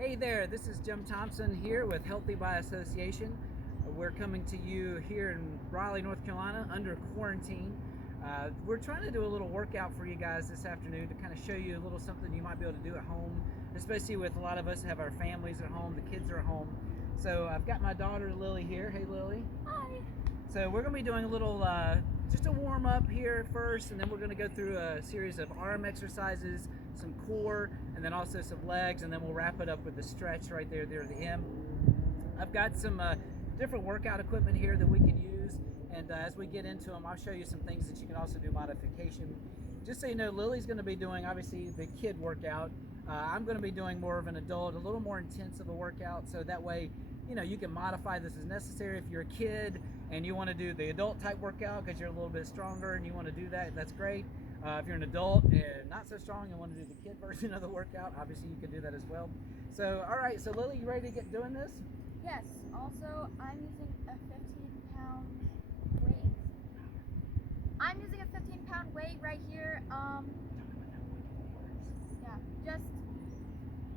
Hey there, this is Jim Thompson here with Healthy by Association. We're coming to you here in Raleigh, North Carolina under quarantine. We're trying to do a little workout for you guys this afternoon to kind of show you a little something you might be able to do at home, especially with a lot of us have our families at home, the kids are at home. So I've got my daughter Lily here. Hey Lily. Hi. So we're going to be doing a little, just a warm up here first, and then we're going to go through a series of arm exercises, some core, and then also some legs, and then we'll wrap it up with the stretch right there at the end. I've got some different workout equipment here that we can use, and as we get into them, I'll show you some things that you can also do modification. Just so you know, Lily's going to be doing, obviously, the kid workout. I'm going to be doing more of an adult, a little more intense of a workout, so that way, you know, you can modify this as necessary. If you're a kid and you want to do the adult type workout because you're a little bit stronger and you want to do that, that's great. If you're an adult and not so strong and want to do the kid version of the workout, obviously you can do that as well. So, all right, so Lily, you ready to get doing this? Yes. Also, I'm using a 15-pound weight. I'm using a 15-pound weight right here. Yeah, just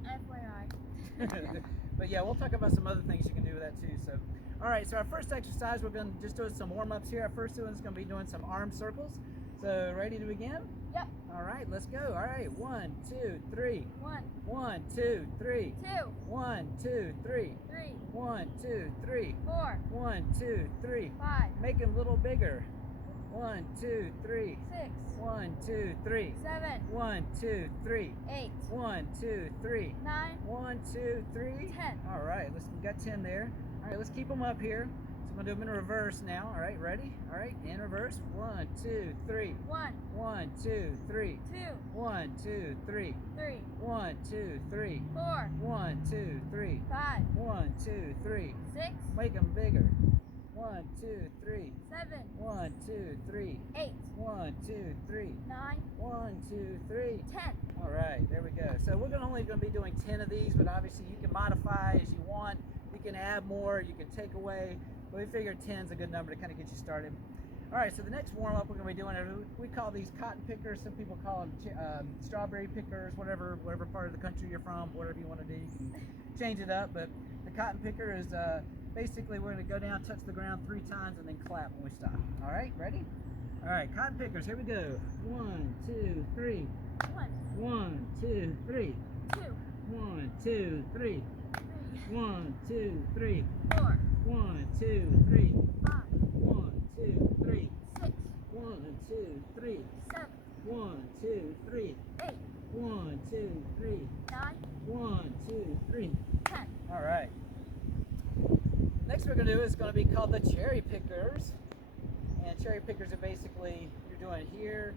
FYI. But yeah, we'll talk about some other things you can do with that too. So, all right, so our first exercise, we're going to just do some warm-ups here. Our first one is going to be doing some arm circles. So, ready to begin? Yep. All right, let's go. All right, 1, 2, 3. 1, 1, 2, 3. 2, 1, 2, 3. 3, 1, 2, 3. 4, 1, 2, 3. 5, Make them a little bigger. 1, 2, 3. 6, 1, 2, 3. 7, 1, 2, 3. 8, 1, 2, 3. 9, 1, 2, 3. 10. All right, we got 10 there. All right, let's keep them up here. So I'm gonna do them in reverse now. All right, ready? All right, in reverse. 1, 2, 3. 1, 1, 2, 3. 2, 1, 2, 3. 3, 1, 2, 3. 4, 1, 2, 3. 5, 1, 2, 3. 6, Make them bigger. 1, 2, 3. 7, 1, 2, 3. 8, 1, 2, 3. 9, 1, 2, 3. 10. All right, there we go. So we're only going to be doing 10 of these, but obviously you can modify as you want. You can add more, you can take away. But we figured 10 is a good number to kind of get you started. All right, so the next warm-up we're going to be doing, we call these cotton pickers. Some people call them strawberry pickers, whatever part of the country you're from, whatever you want to do. You can change it up, but the cotton picker is basically we're going to go down, touch the ground 3 times, and then clap when we stop. All right, ready? All right, cotton pickers, here we go. 1, 2, 3. 1, 1, 2, 3. 2, 1, 2, 3. 3, 1, 2, 3. 4, 1, 2, 3. 5, 1, 2, 3. 6, 1, 2, 3. 7, 1, 2, 3. 8, 1, 2, 3. 9, 1, 2, 3. 10. All right. Next we're going to do is going to be called the cherry pickers. And cherry pickers are basically, you're doing here,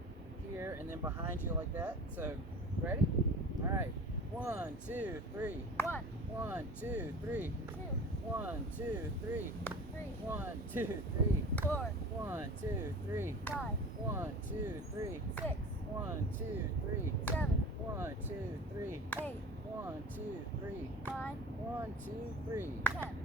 here, and then behind you like that. So, ready? All right. 1, 2, 3. 1, 1, 2, 3. 2, 1, 2, 3. 3, 1, 2, 3. 4, 1, 2, 3. 5, 1, 2, 3. 6, 1, 2, 3. 7, 1, 2, 3. 8, 1, 2, 3. 9, 1, 2, 3. 10.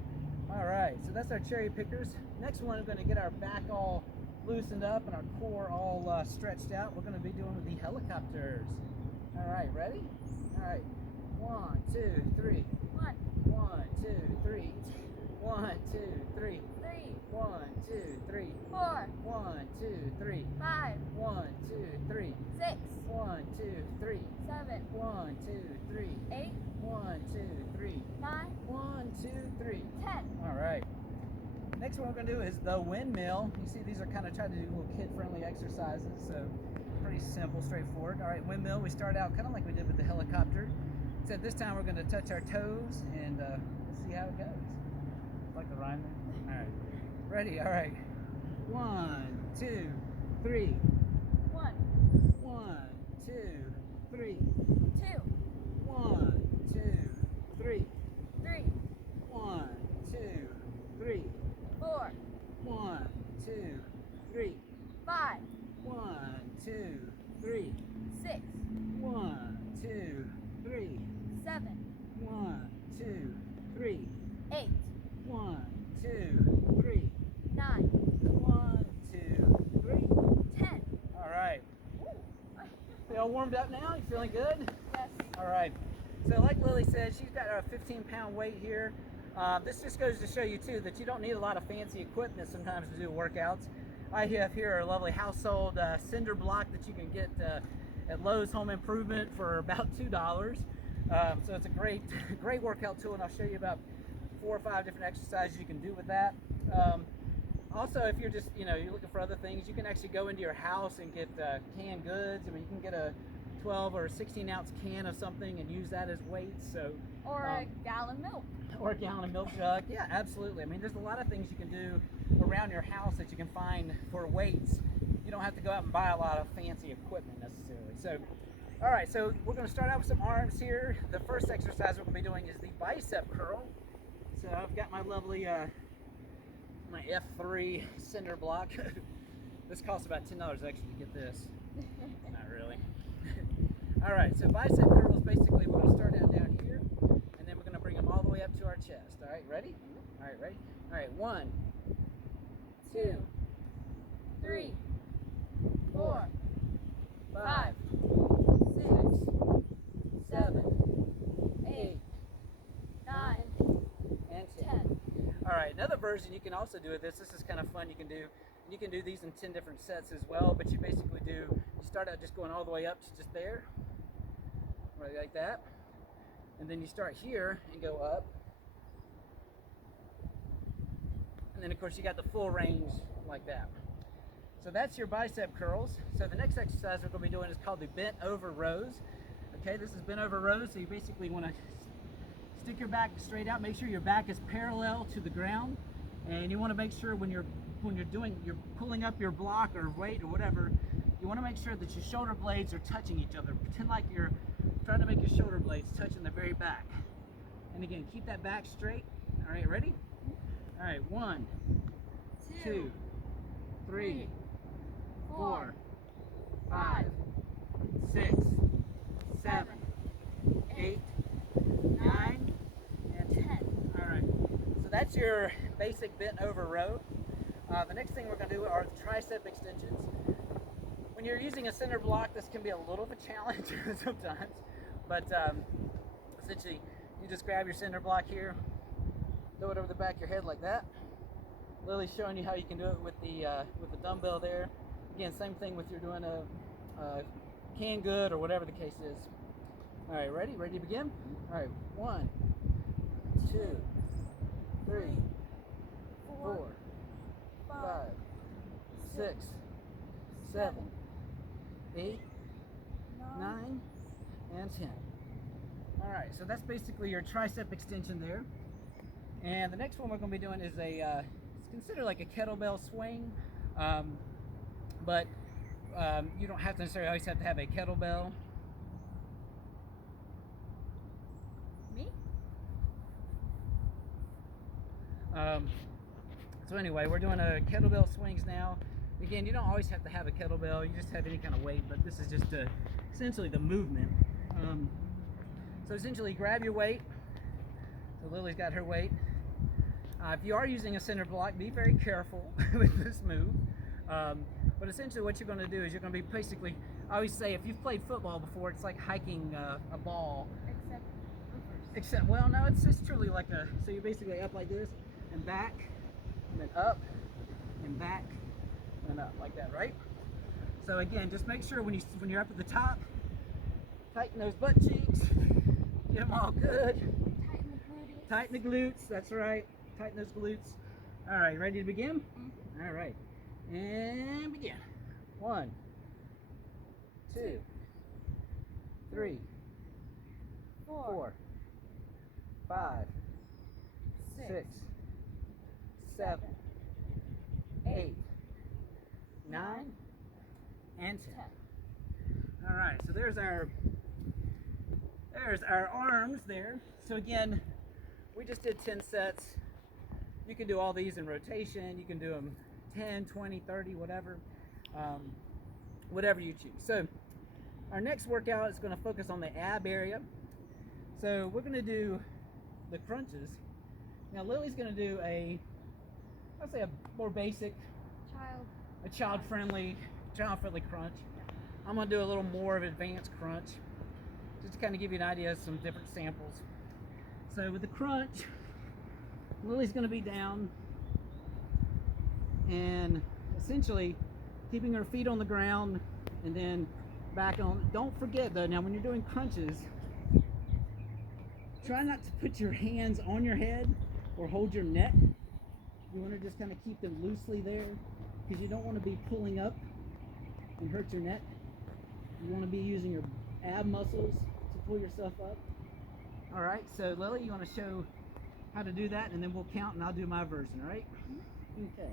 All right, so that's our cherry pickers. Next one, we're going to get our back all loosened up and our core all stretched out. We're going to be doing the helicopters. All right, ready? All right. 1, 2, 3. 1, 1, 2, 3. 1, 2, 3. 3, 1, 2, 3. 4, 1, 2, 3. 5, 1, 2, 3. 6, 1, 2, 3. 7, 1, 2, 3. 8, 1, 2, 3. 9, 1, 2, 3. 10. All right. Next one we're going to do is the windmill. You see these are kind of trying to do little kid-friendly exercises, so pretty simple, straightforward. All right, windmill, we start out kind of like we did with the helicopter. Except this time we're going to touch our toes and we'll see how it goes. Like the rhyme there? All right. Ready? All right. 1, 2, 3. 1, 1, 2, 3. 2, 1, 2, 3. 3, 1, 2, 3. 4, 1, 2, 3. 5, 1, 2, 3. 6, 1, 2, 3. 7, 1, 2, 3. 8, 1, 2, 3. 9, 1, 2, 3. 10. All right. Ooh. You all warmed up now? You feeling good? Yes. All right. So like Lily said, she's got a 15-pound weight here. This just goes to show you too that you don't need a lot of fancy equipment sometimes to do workouts. I have here a lovely household cinder block that you can get at Lowe's Home Improvement for about $2. So it's a great workout tool, and I'll show you about 4 or 5 different exercises you can do with that. Also, if you're just, you're looking for other things, you can actually go into your house and get canned goods. I mean, you can get a 12 or 16 ounce can of something and use that as weights. So, Or a gallon milk. Or a gallon of milk jug. Yeah, absolutely. I mean, there's a lot of things you can do around your house that you can find for weights. You don't have to go out and buy a lot of fancy equipment necessarily. So, all right, so we're going to start out with some arms here. The first exercise we're going to be doing is the bicep curl. So I've got my lovely my F3 cinder block. This costs about $10 extra to get this. Not really. All right, so bicep curls, basically we're going to start down here, and then we're going to bring them all the way up to our chest. All right, ready? All right, ready? All right, 1, 2, 3, 4, 5, 6, 7, 8, 9, and 10. 10. All right, another version you can also do of this. This is kind of fun. You can do these in 10 different sets as well, but you basically you start out just going all the way up to just there, right like that, and then you start here and go up, and then of course you got the full range like that. So that's your bicep curls. So the next exercise we're going to be doing is called the bent over rows. Okay, this is bent over rows, so you basically want to stick your back straight out, make sure your back is parallel to the ground, and you want to make sure when you're pulling up your block or weight or whatever, you want to make sure that your shoulder blades are touching each other. Pretend like you're trying to make your shoulder blades touching the very back. And again, keep that back straight. All right, ready? All right, 1, 2, 3, 4, 5, 6, 7, 8, 9, and 10. All right, so that's your basic bent over row. The next thing we're going to do are the tricep extensions. When you're using a cinder block, this can be a little of a challenge sometimes, but essentially you just grab your cinder block here, throw it over the back of your head like that. Lily's showing you how you can do it with the dumbbell there. Again, same thing with you're doing a canned good or whatever the case is. All right, ready? Ready to begin? All right, 1, 2, 3, 4, 5, 6, 7, 8, 9, and 10. All right, so that's basically your tricep extension there. And the next one we're going to be doing is it's considered like a kettlebell swing, but you don't have to necessarily always have to have a kettlebell. Me? So anyway, we're doing a kettlebell swings now. Again, you don't always have to have a kettlebell. You just have any kind of weight, but this is just essentially the movement. So essentially, grab your weight. So Lily's got her weight. If you are using a cinder block, be very careful with this move. But essentially what you're going to do is you're going to be basically, I always say if you've played football before, it's like hiking a ball. Except, well, no, it's just truly like so you're basically up like this, and back, and then up, and back, and up, like that, right? So again, just make sure when you're up at the top, tighten those butt cheeks, get them all good. Tighten the glutes, that's right. Tighten those glutes. All right, ready to begin? Mm-hmm. All right, and begin. 1, 2, 3, 4, 5, 6, 7, 8, 9, and 10. All right, so there's our arms there. So again, we just did 10 sets. You can do all these in rotation. You can do them 10, 20, 30, whatever, whatever you choose. So our next workout is going to focus on the ab area. So we're going to do the crunches. Now Lily's going to do I'll say a more basic, child-friendly crunch. I'm going to do a little more of advanced crunch. just to kind of give you an idea of some different samples. So with the crunch, Lily's going to be down and essentially keeping her feet on the ground and then back on. Don't forget though, now when you're doing crunches, try not to put your hands on your head or hold your neck. You want to just kind of keep them loosely there because you don't want to be pulling up and hurt your neck. You want to be using your ab muscles to pull yourself up. All right, so Lily, you want to show how to do that, and then we'll count and I'll do my version, all right? Okay,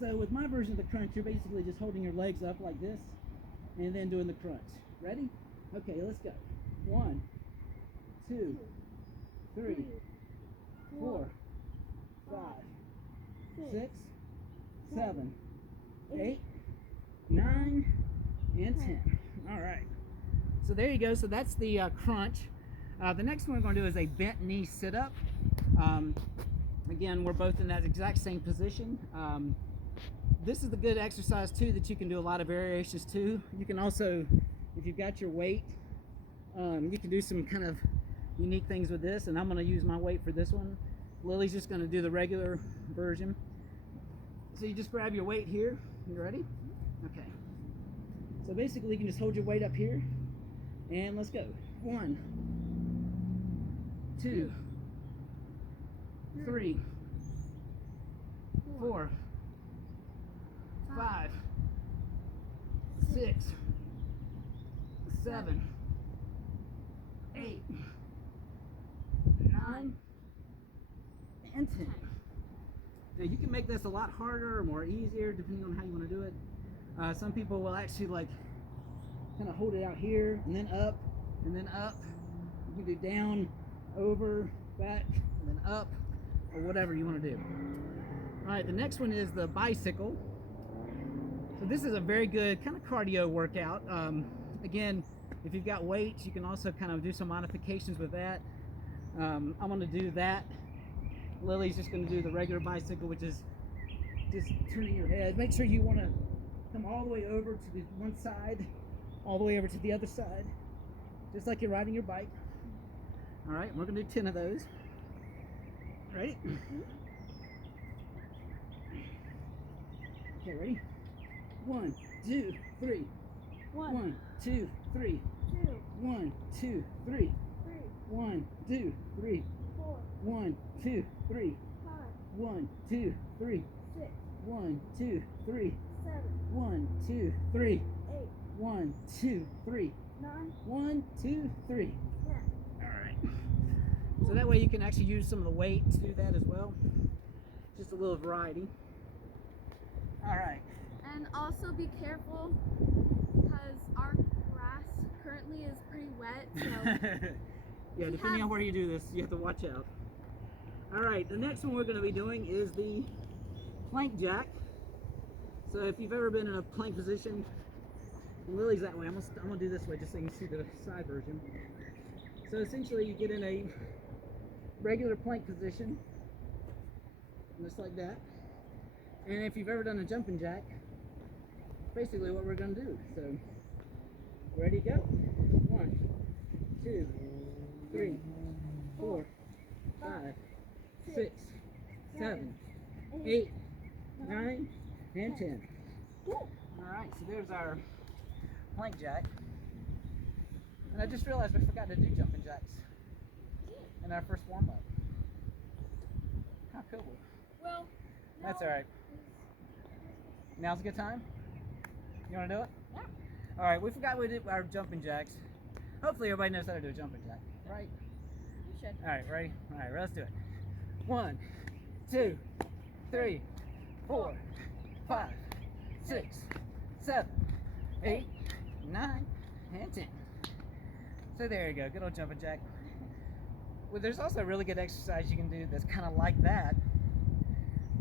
so with my version of the crunch, you're basically just holding your legs up like this and then doing the crunch. Ready? Okay, let's go. 1, 2, 3, 4, 5, 6, 7, 8, 9, and 10. All right. So there you go. So that's the crunch. The next one we're going to do is a bent knee sit-up. Again, we're both in that exact same position. This is the good exercise too that you can do a lot of variations to. You can also, if you've got your weight, you can do some kind of unique things with this, and I'm going to use my weight for this one. Lily's just going to do the regular version. So you just grab your weight here. You ready? Okay. So basically you can just hold your weight up here and let's go. 1, 2, 3, 4, 5, 6, 7, 8, 9, and 10. Now you can make this a lot harder or more easier depending on how you want to do it. Some people will actually like kind of hold it out here and then up and then up. You can do down, over, back, and then up, or whatever you want to do. All right, the next one is the bicycle. So this is a very good kind of cardio workout. Again, if you've got weights, you can also kind of do some modifications with that. I'm going to do that. Lily's just going to do the regular bicycle, which is just turning your head. Make sure you want to come all the way over to the one side, all the way over to the other side, just like you're riding your bike. All right, we're going to do 10 of those. Ready? Okay, ready? 1, 2, 3. 1, 2, 3. 1, 2, 3. 1, 2, 3. 1, 2, 3. 1, 2, 3. 1, 2, 3. 1, 2, 3. 1, 2, 3. 1, 2, 3. All right. So that way you can actually use some of the weight to do that as well. Just a little variety. All right. And also be careful because our grass currently is pretty wet. So yeah, depending on where you do this, you have to watch out. All right, the next one we're going to be doing is the plank jack. So if you've ever been in a plank position, Lily's that way. I'm gonna do this way just so you can see the side version. So essentially you get in a regular plank position, just like that. And if you've ever done a jumping jack, basically what we're gonna do. So ready to go? 1, 2, 3, 4, 5, 6, 7, 8, 9, and 10. Alright, so there's our plank jack. And I just realized we forgot to do jumping jacks in our first warm-up. How cool. Well, that's alright. Now's a good time? You want to do it? Yeah. Alright, we forgot we did our jumping jacks. Hopefully everybody knows how to do a jumping jack, right? You should. Alright, ready? Alright, let's do it. 1, 2, 3, 4, 5, 6, 7, 8, 9, and 10. So there you go, good old jumping jack. Well, there's also a really good exercise you can do that's kind of like that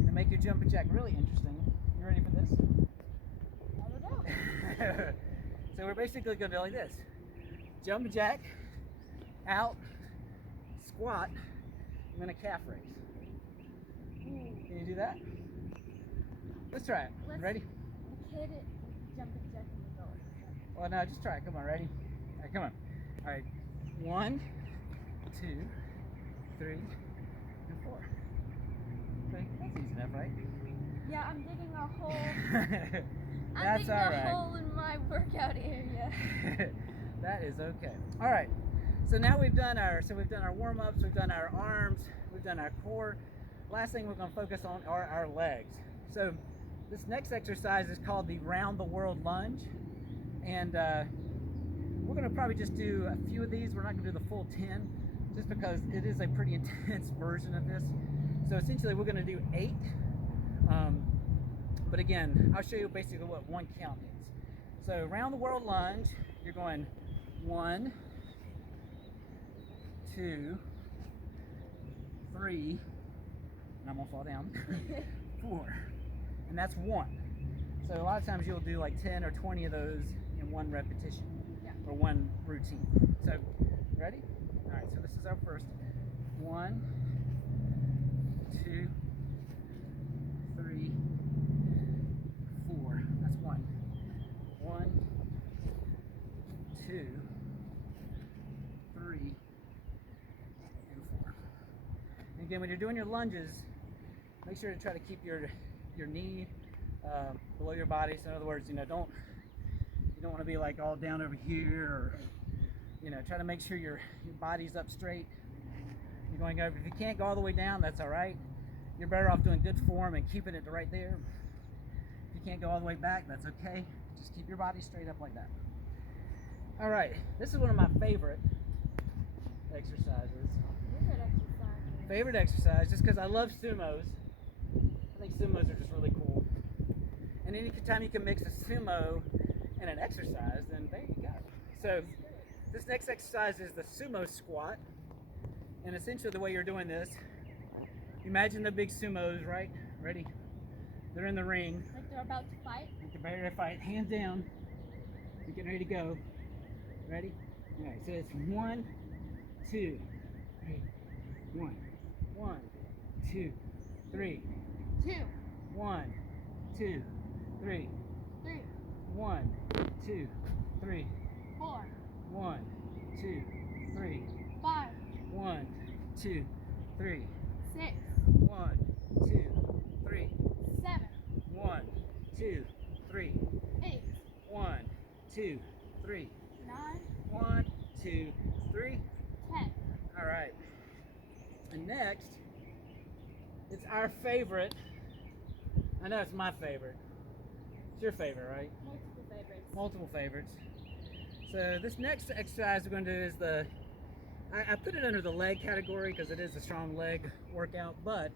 to make your jumping jack really interesting. You ready for this? I don't know. So we're basically going to do like this. Jumping jack, out, squat, and then a calf raise. Can you do that? Let's try it. Ready? The kid jumping jack in the door. Well, no, just try it. Come on, ready? All right, come on. All right, 1, 2, 3, and 4. Okay, that's easy enough, right? Yeah, I'm digging a hole. That's digging all a right. hole in my workout area. That is okay. All right. So now we've done our warm-ups, we've done our arms, we've done our core. Last thing we're going to focus on are our legs. So this next exercise is called the round the world lunge, and we're going to probably just do a few of these. We're not going to do the full 10 just because it is a pretty intense version of this. So essentially we're going to do 8, but again, I'll show you basically what one count is. So round the world lunge, you're going 1, 2, 3, and I'm gonna fall down, 4, and that's 1. So a lot of times you'll do like 10 or 20 of those in one repetition, or one routine. So, ready? All right, so this is our first. 1, 2, 3, 4. That's 1. 1, 2, 3, and 4. And again, when you're doing your lunges, make sure to try to keep your knee below your body. So in other words, you don't want to be like all down over here, or try to make sure your body's up straight. You're going over. If you can't go all the way down, that's all right. You're better off doing good form and keeping it right there. If you can't go all the way back, that's okay. Just keep your body straight up like that. All right, this is one of my favorite exercises. Favorite exercise, just because I love sumos. I think sumos are just really cool. And any time you can mix a sumo and an exercise, then there you go. So this next exercise is the Sumo Squat. And essentially the way you're doing this, imagine the big sumos, right? Ready? They're in the ring. Like they're about to fight? Like they're ready to fight. Hands down. You're getting ready to go. Ready? All right, so it's 1, 2, 3. 1, 2, 3. 2. 1, 2, 3. 3. 1, 2, 3. 4. 1, 2, 3. 5. 1, 2, 3. 6. 1, 2, 3. 7. 1, 2, 3. 8. 1, 2, 3. 9. 1, 2, 3. 10. All right. And next, it's our favorite. I know it's my favorite. It's your favorite, right? Multiple favorites. Multiple favorites. So this next exercise we're going to do is I put it under the leg category because it is a strong leg workout, but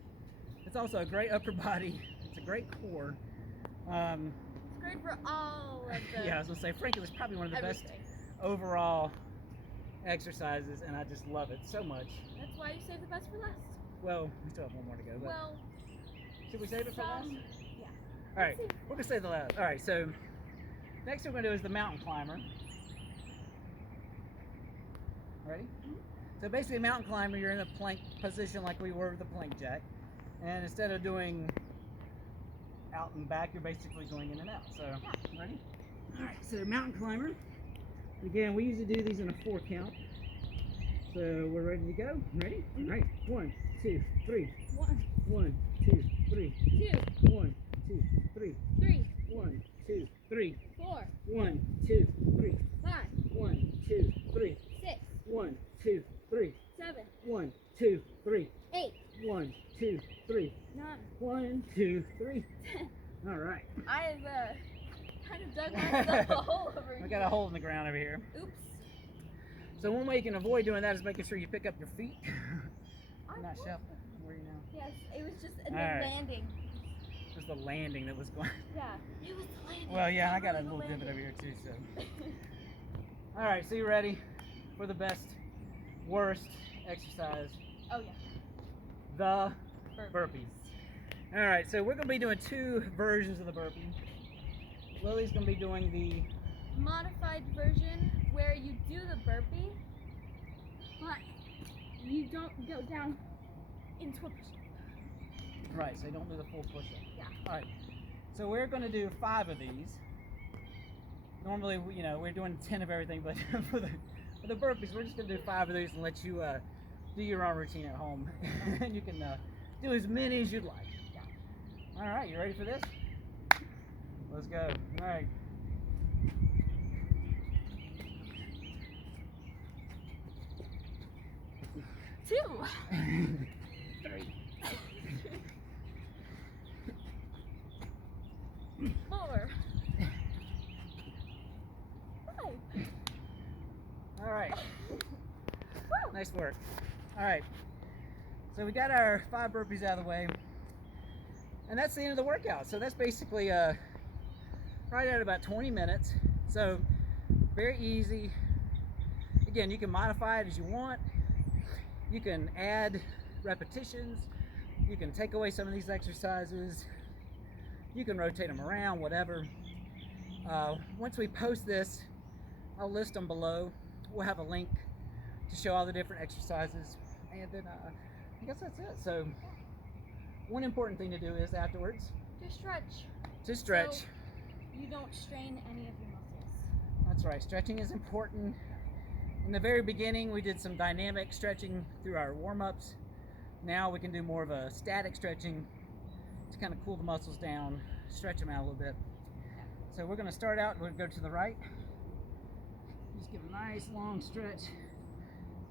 it's also a great upper body. It's a great core. It's great for all of the Yeah, I was going to say, frankly, it's probably one of the best everything. overall exercises, and I just love it so much. That's why you save the best for last. Well, we still have one more to go, but Well, should we save it for last? yeah. All right, we're gonna save the last. All right, so next we're gonna do is the mountain climber. Ready? So basically, mountain climber, you're in a plank position like we were with the plank jack, and instead of doing out and back, you're basically going in and out. So, ready? All right, so mountain climber. Again, we usually do these in a 4 count. So we're ready to go. Ready? All right. 1, 2, 3. 1, 1, 2, 3. 2, 1, 2, 3. 3, 1, 2, 3. 4, 1, 2, 3. 5, 1, 2, 3. 6, 1, 2, 3. 7, 1, 2, 3. 8, 1, 2, 3. 9, 1, 2, 3. 10. All right. I've kind of dug myself a hole over here. I got a hole in the ground over here. Oops. So one way you can avoid doing that is making sure you pick up your feet. I Not would. shuffling. Where are you now? Yes, it was just the All right. landing. It was the landing that was going. Yeah, it was the landing. Well, yeah, I got a Totally the little divot landing. over here too. So. All right, so you ready for the best, worst exercise? Oh yeah. The Burpees. burpees. All right, so we're gonna be doing 2 versions of the burpee. Lily's gonna be doing the Modified version where you do the burpee, but you don't go down into a push-up. right. So you don't do the full push-up. Yeah. All right. So we're gonna do 5 of these. Normally, we're doing 10 of everything, but for the the burpees, we're just gonna do 5 of these and let you do your own routine at home. And you can do as many as you'd like. All right, you ready for this? Let's go. All right. Two. 3. 4. 5. All right. Nice work. All right. So we got our 5 burpees out of the way. And that's the end of the workout. So that's basically right at about 20 minutes. So very easy. Again, you can modify it as you want. You can add repetitions. You can take away some of these exercises. You can rotate them around, whatever. Once we post this, I'll list them below. We'll have a link to show all the different exercises. And then I guess that's it. So one important thing to do is afterwards To stretch. to stretch. So you don't strain any of your muscles. That's right. Stretching is important. In the very beginning, we did some dynamic stretching through our warm-ups. Now we can do more of a static stretching to kind of cool the muscles down, stretch them out a little bit. So we're going to start out, we're going to go to the right. Just give a nice long stretch.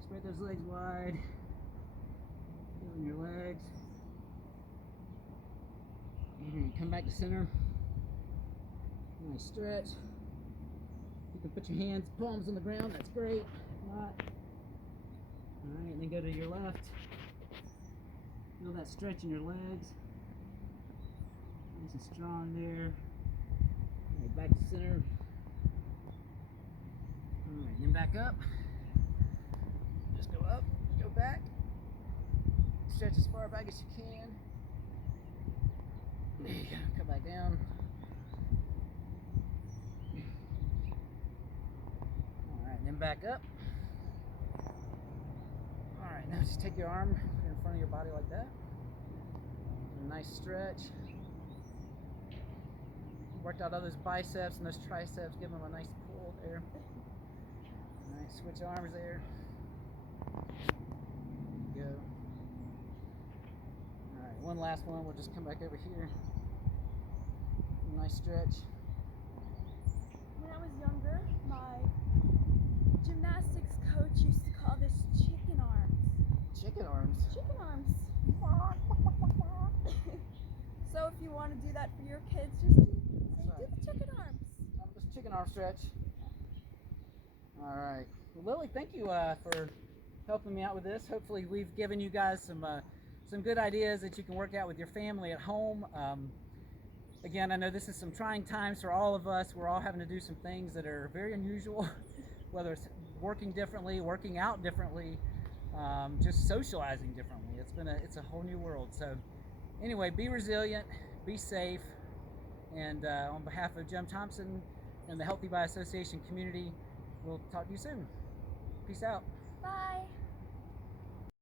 Spread those legs wide. Feeling your legs. Come back to center. Nice stretch. You can put your hands, palms on the ground, that's great. Not. Alright, and then go to your left. Feel that stretch in your legs. Nice and strong there. Alright, back to center. Alright, then back up. Just go up, go back. Stretch as far back as you can. There you go, come back down. Alright, then back up. Alright, now just take your arm in front of your body like that. A nice stretch. Worked out all those biceps and those triceps, give them a nice pull there. Alright, switch arms there. There you go. Alright, one last one, we'll just come back over here. Nice stretch. When I was younger, my gymnastics coach used to call this chicken arms. Chicken arms. Chicken arms. So if you want to do that for your kids, just do the chicken arms. Just chicken arm stretch. Alright. Well, Lily, thank you for helping me out with this. Hopefully we've given you guys some good ideas that you can work out with your family at home. Again, I know this is some trying times for all of us. We're all having to do some things that are very unusual, whether it's working differently, working out differently, just socializing differently. It's a whole new world. So anyway, be resilient, be safe, and on behalf of Jim Thompson and the Healthy by Association community, we'll talk to you soon. Peace out. Bye.